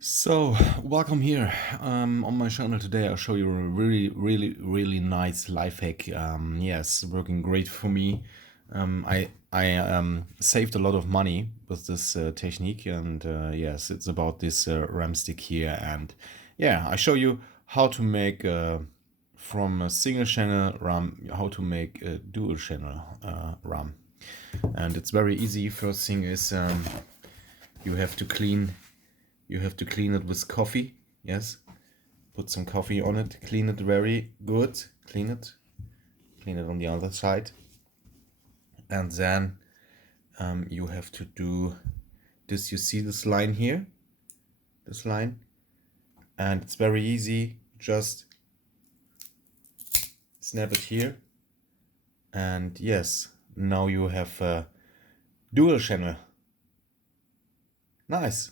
So, welcome here on my channel. Today I'll show you a really nice life hack. Yes, working great for me. I saved a lot of money with this technique, and yes, it's about this RAM stick here. And yeah, I show you how to make from a single channel RAM, how to make a dual channel RAM. And it's very easy. First thing is you have to clean you have to clean it with coffee. Yes, put some coffee on it, clean it very good, clean it on the other side, and then you have to do this. You see this line here, this line, and it's very easy. Just snap it here, and yes, now you have a dual channel. Nice.